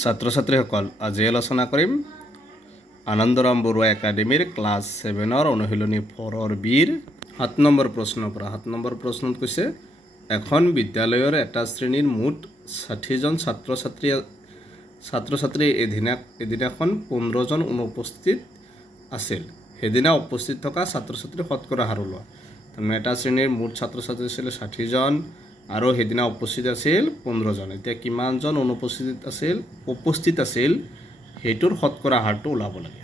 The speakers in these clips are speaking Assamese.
ছাত্ৰ ছাত্ৰীসকল আজি আলোচনা কৰিম আনন্দৰাম বৰুৱা একাডেমীৰ ক্লাছ 7ৰ অনুশীলনী 4ৰ বিৰ 7 নম্বৰ প্ৰশ্নৰ পৰা 7 নম্বৰ প্ৰশ্নত কৈছে এখন বিদ্যালয়ৰ এটা শ্ৰেণীৰ মুঠ 60 জন ছাত্ৰ ছাত্ৰী এদিনাখন 15 জন অনুপস্থিত আছিল হেদিনা উপস্থিত থকা ছাত্ৰ ছাত্ৰীৰ শতকৰা হাৰ ওলোৱা তাৰমানে এটা শ্ৰেণীৰ মুঠ ছাত্ৰ ছাত্ৰী আছিল 60 জন আৰু হেদিনা উপস্থিত আছিল 15 জন এতিয়া কিমান জন উপস্থিত আছিল হেতুৰ শতকৰা হাৰটো ওলাব লাগে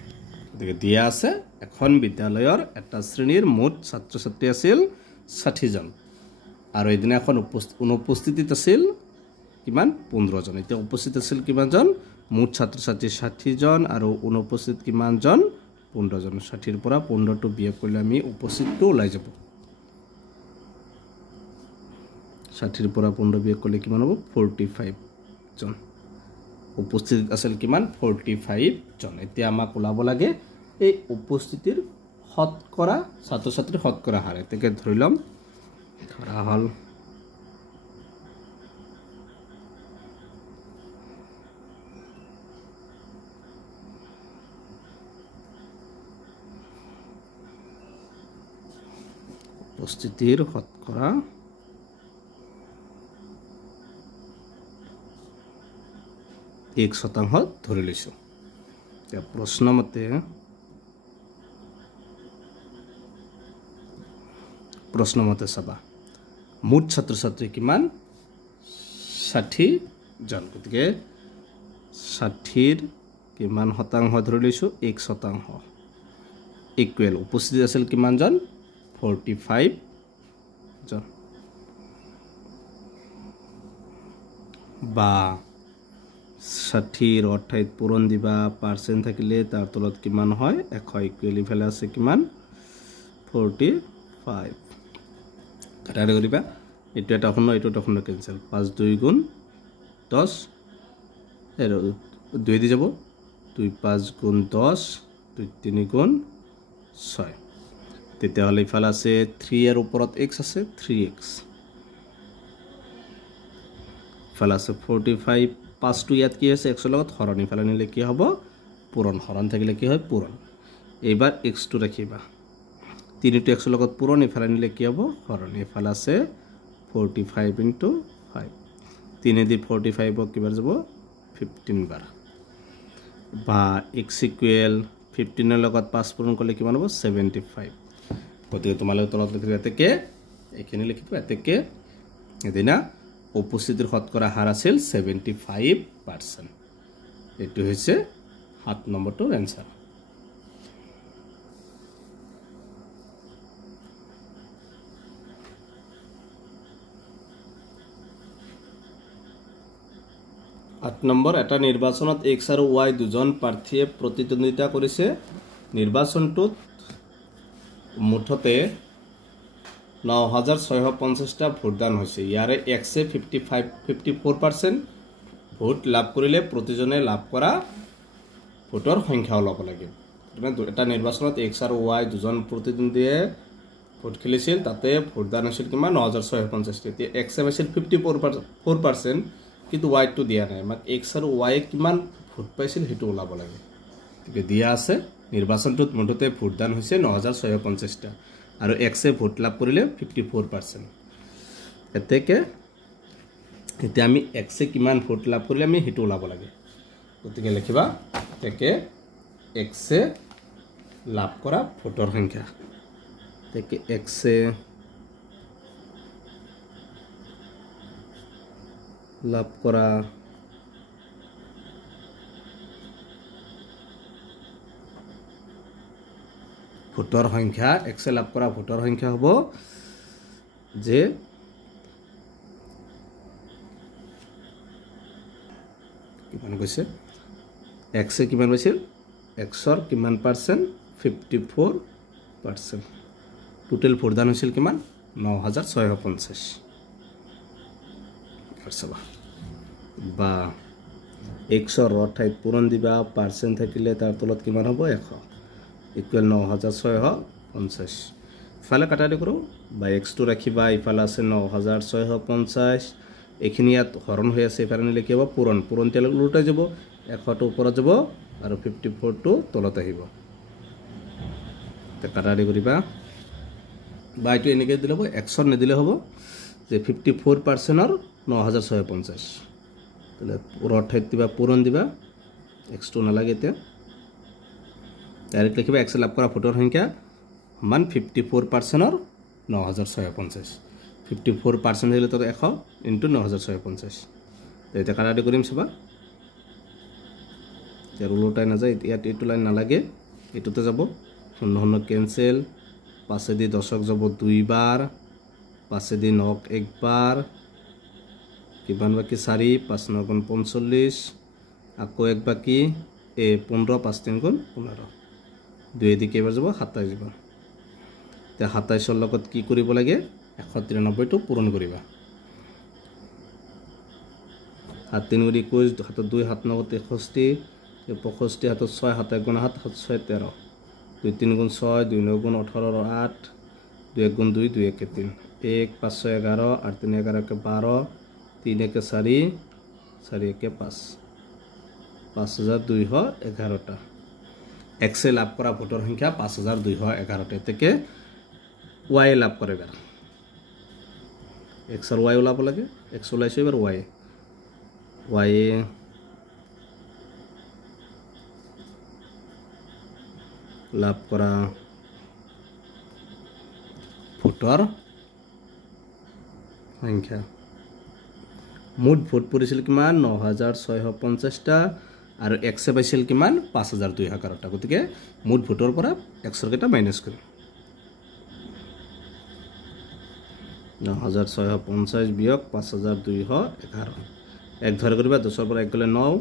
গতিকে দিয়া আছে এখন বিদ্যালয়ৰ এটা শ্ৰেণীৰ মুঠ ছাত্ৰ ছাত্ৰী আছিল 60 জন আৰু হেদিনা এখন অনুপস্থিত আছিল কিমান 15 জন এতিয়া উপস্থিত আছিল কিমান জন মুঠ ছাত্ৰ ছাত্ৰী 60 জন আৰু অনুপস্থিত কিমান জন 15 জন 60 ৰ পৰা 15 টো বিয়োগ কৰিলে আমি উপস্থিতটো ওলাই যাব 60 ৰ পৰা 15 বিয়োগ কৰিলে কিমান হ'ব 45 জন উপস্থিত আছিল কিমান 45 জন এতিয়া আমাক ওলাব লাগে এই উপস্থিতিৰ শতকৰা ছাত্ৰ ছাত্ৰীৰ শতকৰা হাৰ এতেকে ধৰি লম ধৰা হল উপস্থিতিৰ শতকৰা 1% ধৰি লৈছো এতিয়া প্ৰশ্নমতে চাবা মুঠ ছাত্ৰ ছাত্ৰী কিমান 60 জন গতিকে 60ৰ কিমান শতাংশ ধৰি লৈছো 1% ইকুৱেল উপস্থিত আছিল কিমান জন 45 জন বা 60ৰ অৰ্থাৎ পূৰণ দিবা পাৰ্চেন্ট থাকিলে তাৰ তলত কিমান হয় 100 ইকুৱেল ইফালে আছে কিমান 45 কাটাৰে কৰিবা এটো এটা শূন্য এটো এটা শূন্য কেনসেল 5 2 গুণ 10 এৰ 2 দি যাব 2 5 গুণ 10 2 3 গুণ 6 তেতিয়া হলে ইফালে আছে 3 এর ওপৰত x আছে 3x ইফালে আছে 45 5 টো ইয়াত কি আছে x লগত হৰণ ইফালে নিলে কি হ'ব পূৰণ হৰণ থাকিলে কি হয় পূৰণ এবাৰ x টো ৰাখিবা 3 টো x লগত পূৰণ ইফালে নিলে কি হ'ব হৰণ ইফালে আছে 45 * 5 3 দি 45 ক কিবাৰ যাব 15 বাৰ বা x ইকুৱেল 15 ৰ লগত 5 পূৰণ কৰিলে কিমান হ'ব 75 গতিকে তোমালোকে তলত লিখিবা এতেকে এখিনি লিখিবা এতেকে এদিনা উপস্থিতিৰ শতকৰা হাৰ আছিল 75% এটো হৈছে 7 নম্বৰটোৰ आंसर 8 নম্বৰ এটা নিৰ্বাচনত x আৰু y দুজন প্ৰাৰ্থীয়ে প্ৰতিদ্বন্দ্বিতা কৰিছে নিৰ্বাচনটোত মুঠতে 9650 টা ভোটদান হৈছে ইয়াৰে x এ 54% ভোট লাভ কৰিলে প্ৰতিজনে লাভ কৰা ভোটৰ সংখ্যা ওলাব লাগে মানে এটা নিৰ্বাচনত x আৰু y দুজন প্ৰতিদ্বন্দ্বীয়ে ভোট খেলিছিল তাতে ভোটদান হৈছিল কিমান 9650 এতিয়া x এ আছিল 54% কিন্তু y টো দিয়া নাই মানে x আৰু y কিমান ভোট পাইছিল হেতু ওলাব লাগে গতিকে দিয়া আছে নিৰ্বাচনটোত মুঠতে ভোটদান হৈছে 9650 টা আৰু x এ ভোট লাভ কৰিলে 54% এতেকে এতিয়া আমি x এ কিমান ভোট লাভ কৰিলে আমি হেতু ওলাব লাগে গতিকে লিখিবা এতেকে x এ লাভ কৰা ভোটৰ সংখ্যা এতেকে x এ লাভ কৰা ভোটৰ সংখ্যা x এ লাভ কৰা ভোটৰ সংখ্যা হ'ব যে কিমান কৈছে x এ কিমান হৈছিল x ৰ কিমান পাৰ্সেন্ট 54% টোটাল ভোটদান হৈছিল কিমান 9650 আৰছবা বা x ৰ অৰ্থাৎ পূৰণ দিবা পাৰ্সেন্ট থাকিলে তাৰ তলত কিমান হ'ব 100 ইকুৱেল 9650 ইফালে কাটাৰি কৰো বা x টো ৰাখিবা ইফালে আছে 9650 এইখিনি ইয়াত হৰণ হৈ আছে এইফালে নিলে কি হ'ব পূৰণ পূৰণ তেল উলটাই যাব 100টো ওপৰত যাব আৰু 54টো তলত আহিব তে কাটাৰি কৰিবা বা এইটো এনেকৈ দিলে হ'ব 100 নিদিলে হ'ব যে 54% 9650 তাহলে পুৰৰ ঠাইত দিবা পূৰণ দিবা x2 নালাগে এতিয়া ডাইৰেক্ট লিখিবা x লাভ কৰা ভোটৰ সংখ্যা মান 54% 9650 54% দিলে তোৰ 100 ইনটু 9650 এতিয়া কাটাৰি কৰিম চাবা ইয়াৰ উলটাই নাযায় ইয়াত এইটো লাইন নালাগে এইটোতে যাব 0 কেনসেল 5 দি 10ক যাব 2 বাৰ 5 দি 9ক 1 বাৰ কিমান বাকি 4 5 9 গুণ 45 আকৌ 1 বাকি 15 5 3 গুণ 15 2 দি কেইবাৰ যাব 27 বাৰ তে 27ৰ লগত কি কৰিব লাগে 193টো পূৰণ কৰিবা 7 3 গুণ 21 হাতত 2 7 9 63 65 হাতত 6 7 গুণ 7 7 6 13 2 3 গুণ 6 2 9 গুণ 18 8 2 1 গুণ 2 2 1 3 1 5 6 11 8 3 11 के 12 3 1 4 4 1 5 5211টা x লাভ কৰা ভোটৰ সংখ্যা 5211টা থেকে y লাভ কৰে এবাৰ x আৰু y ওলাব লাগে x ওলাইছে এবাৰ y লাভ কৰা ভোটৰ সংখ্যা মুঠ ভোট পৰিছিল কিমান 9650টা আৰু x পাইছিল কিমান 5211টা গতিকে মুঠ ভোটৰ পৰা x ৰ কেটা মাইনাস কৰিম 9650 বিয়োগ 5211 এক ধৰে কৰিবা 10ৰ পৰা 1 গলে 9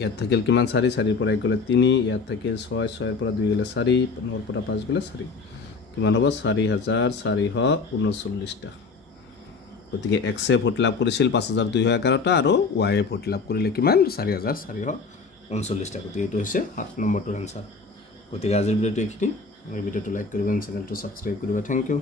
ইয়াত থাকিল কিমান 4 4 ৰ পৰা 1 গলে 3 ইয়াত থাকিল 6 6 ৰ পৰা 2 গলে 4 9 ৰ পৰা 5 গলে 4 কিমান হ'ব 4439টা গতিকে x এ ভোট লাভ কৰিছিল 5211টা আৰু y এ ভোট লাভ কৰিলে কিমান 4439টা গতিকে এইটো হৈছে 7 নম্বৰটোৰ আনসাৰ গতিকে আজিৰ ভিডিওটো এইখিনি এই ভিডিওটো লাইক কৰিবা চেনেলটো সাবস্ক্ৰাইব কৰিবা থ্যাংক ইউ